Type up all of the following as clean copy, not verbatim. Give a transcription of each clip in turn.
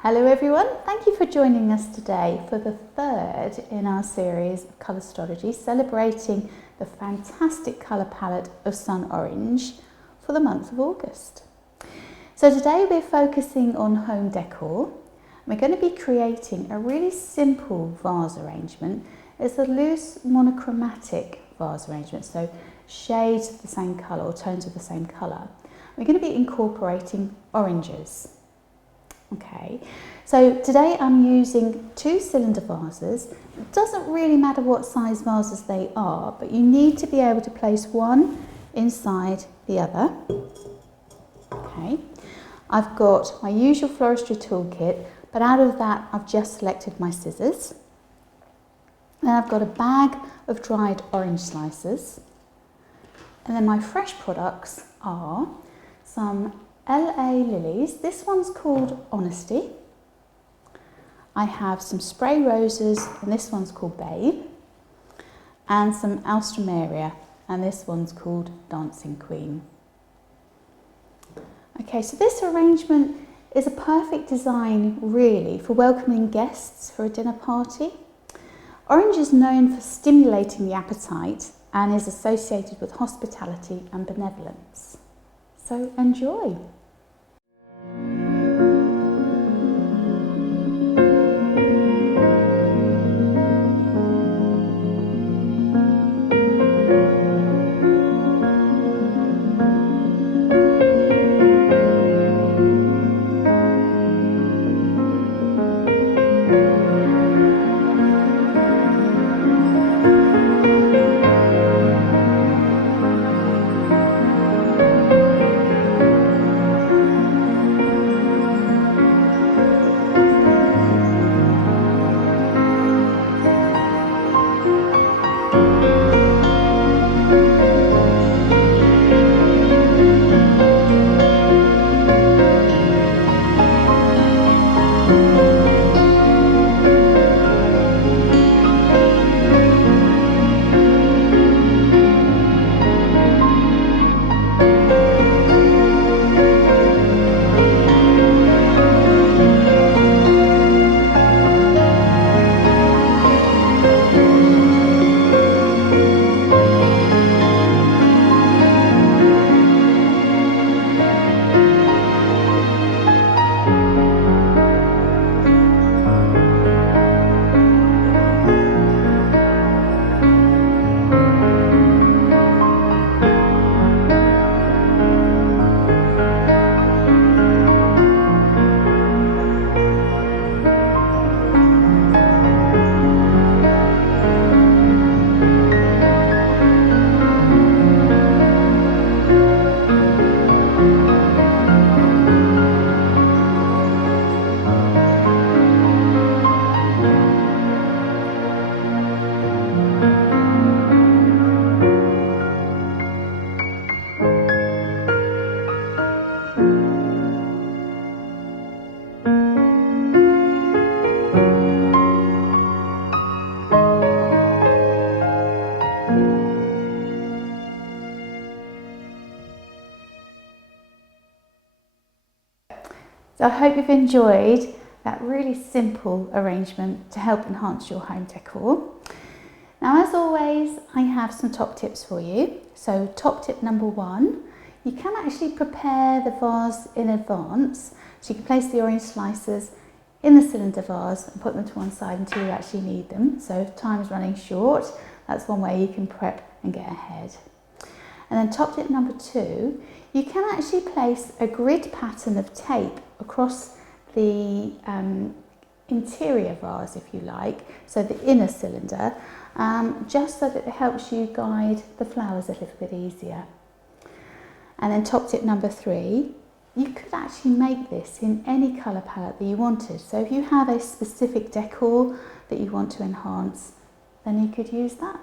Hello everyone, thank you for joining us today for the third in our series of Colostrology, celebrating the fantastic colour palette of Sun Orange for the month of August. So today we're focusing on home decor. We're going to be creating a really simple vase arrangement. It's a loose monochromatic vase arrangement, so shades of the same colour or tones of the same colour. We're going to be incorporating oranges. Okay, so today I'm using 2 cylinder vases. It doesn't really matter what size vases they are, but you need to be able to place one inside the other. Okay, I've got my usual floristry toolkit, but out of that I've just selected my scissors. Then I've got a bag of dried orange slices. And then my fresh products are some LA lilies. This one's called Honesty. I have some spray roses, and this one's called Babe. And some Alstromeria, and this one's called Dancing Queen. Okay, so this arrangement is a perfect design really for welcoming guests for a dinner party. Orange is known for stimulating the appetite and is associated with hospitality and benevolence. So enjoy! So I hope you've enjoyed that really simple arrangement to help enhance your home decor. Now, as always, I have some top tips for you. So top tip number 1, you can actually prepare the vase in advance. So you can place the orange slices in the cylinder vase and put them to one side until you actually need them. So if time's running short, that's one way you can prep and get ahead. And then top tip number 2, you can actually place a grid pattern of tape across the interior vase, if you like, so the inner cylinder, just so that it helps you guide the flowers a little bit easier. And then top tip number 3, you could actually make this in any colour palette that you wanted. So if you have a specific decor that you want to enhance, then you could use that.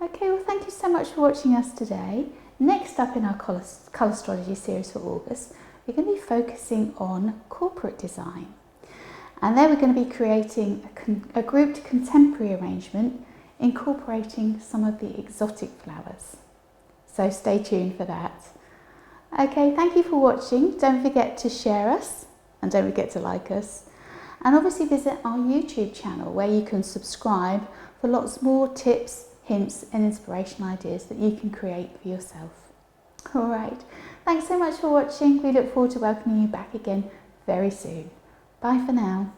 Okay, well, thank you so much for watching us today. Next up in our Colostrology series for August, we're going to be focusing on corporate design. And there we're going to be creating a grouped contemporary arrangement incorporating some of the exotic flowers. So stay tuned for that. Okay, thank you for watching. Don't forget to share us and don't forget to like us. And obviously visit our YouTube channel where you can subscribe for lots more tips, hints and inspiration ideas that you can create for yourself. Alright, thanks so much for watching. We look forward to welcoming you back again very soon. Bye for now.